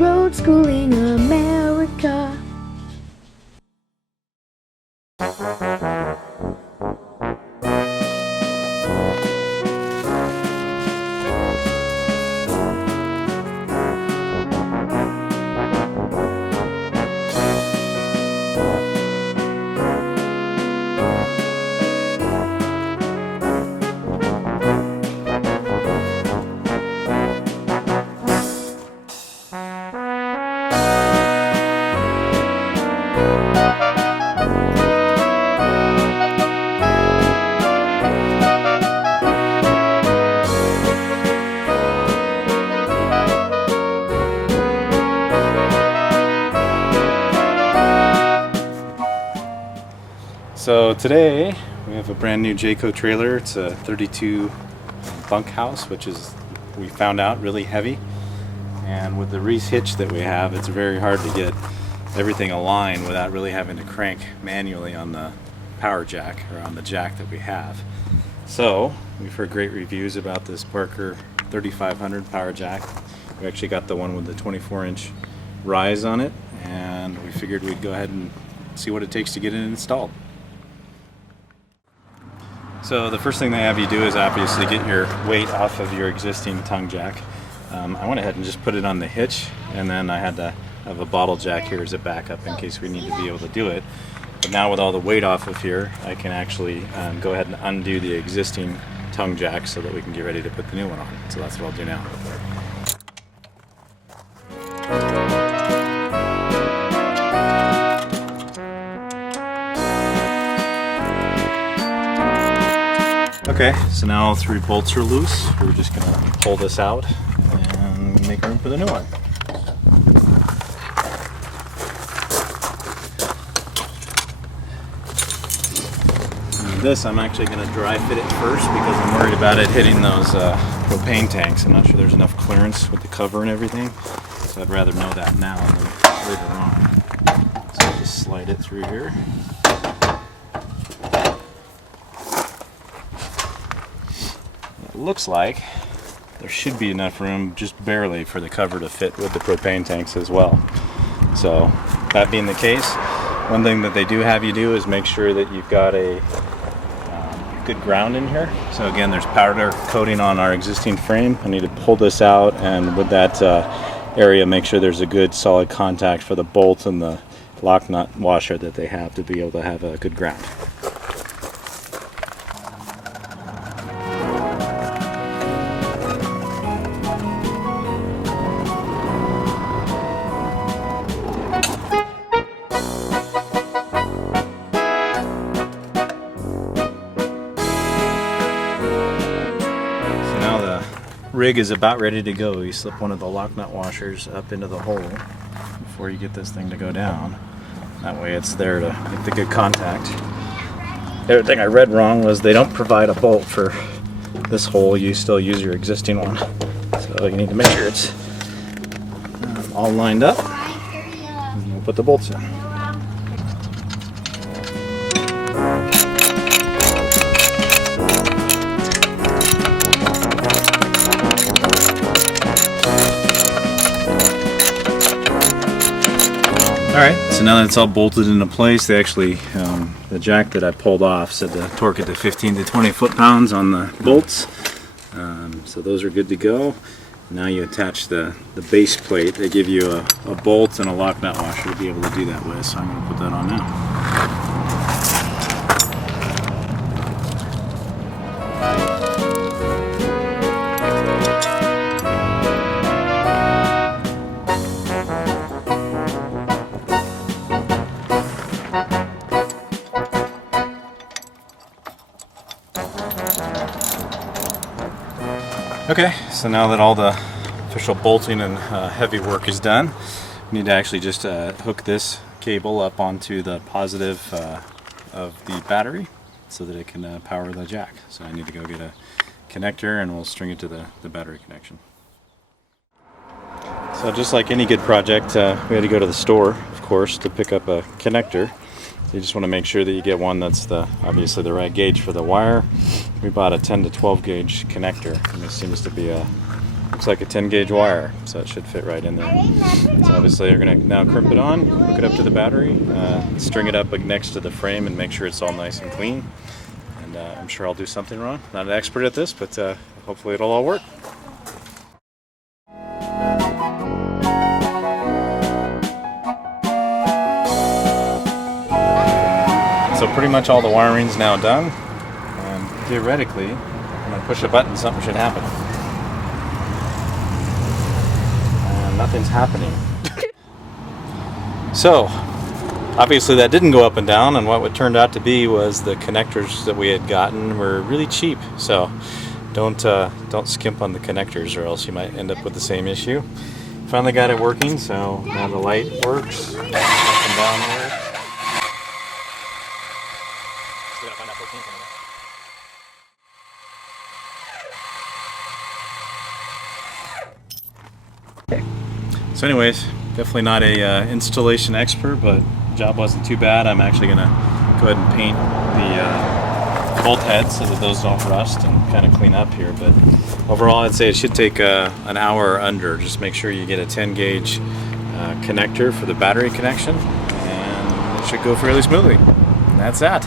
Road schooling America. So today we have a brand new Jayco trailer. It's a 32 bunk house, which is, we found out, really heavy. And with the Reese hitch that we have, it's very hard to get everything aligned without really having to crank manually on the power jack or on the jack that we have. So we've heard great reviews about this Parker 3500 power jack. We actually got the one with the 24-inch rise on it, and we figured we'd go ahead and see what it takes to get it installed. So the first thing they have you do is obviously get your weight off of your existing tongue jack. I went ahead and just put it on the hitch, and then I had to have a bottle jack here as a backup in case we need to be able to do it. But now with all the weight off of here, I can actually go ahead and undo the existing tongue jack so that we can get ready to put the new one on. So that's what I'll do now. Okay, so now all 3 bolts are loose. We're just going to pull this out and make room for the new one. And this I'm actually going to dry fit it first because I'm worried about it hitting those propane tanks. I'm not sure there's enough clearance with the cover and everything, so I'd rather know that now than later on. So I'll just slide it through here. Looks like there should be enough room, just barely, for the cover to fit with the propane tanks as well. So that being the case, one thing that they do have you do is make sure that you've got a good ground in here. So again, there's powder coating on our existing frame. I need to pull this out, and with that area, make sure there's a good solid contact for the bolt and the lock nut washer that they have to be able to have a good ground. Rig is about ready to go. You slip one of the lock nut washers up into the hole before you get this thing to go down. That way it's there to get the good contact. The other thing I read wrong was they don't provide a bolt for this hole. You still use your existing one. So you need to make sure it's all lined up. And we'll put the bolts in. Alright, so now that it's all bolted into place, they actually, the jack that I pulled off said to torque it to 15 to 20 foot-pounds on the bolts. So those are good to go. Now you attach the base plate. They give you a bolt and a lock nut washer to be able to do that with, so I'm going to put that on now. Okay, so now that all the official bolting and heavy work is done, we need to actually just hook this cable up onto the positive of the battery so that it can power the jack. So I need to go get a connector and we'll string it to the battery connection. So just like any good project, we had to go to the store, of course, to pick up a connector. You just want to make sure that you get one that's obviously the right gauge for the wire. We bought a 10 to 12 gauge connector, and this seems to be a looks like a 10 gauge wire, so it should fit right in there. So obviously you're going to now crimp it on, hook it up to the battery, string it up next to the frame and make sure it's all nice and clean. And I'm sure I'll do something wrong. Not an expert at this, but hopefully it'll all work. So pretty much all the wiring's now done, and theoretically, when I push a button, something should happen. And nothing's happening. So, obviously that didn't go up and down, and what it turned out to be was the connectors that we had gotten were really cheap. So, don't skimp on the connectors, or else you might end up with the same issue. Finally got it working, so now the light works. Up and down there. So anyways, definitely not a installation expert, but the job wasn't too bad. I'm actually going to go ahead and paint the bolt heads so that those don't rust and kind of clean up here. But overall, I'd say it should take an hour or under. Just make sure you get a 10 gauge connector for the battery connection, and it should go fairly smoothly. And that's that.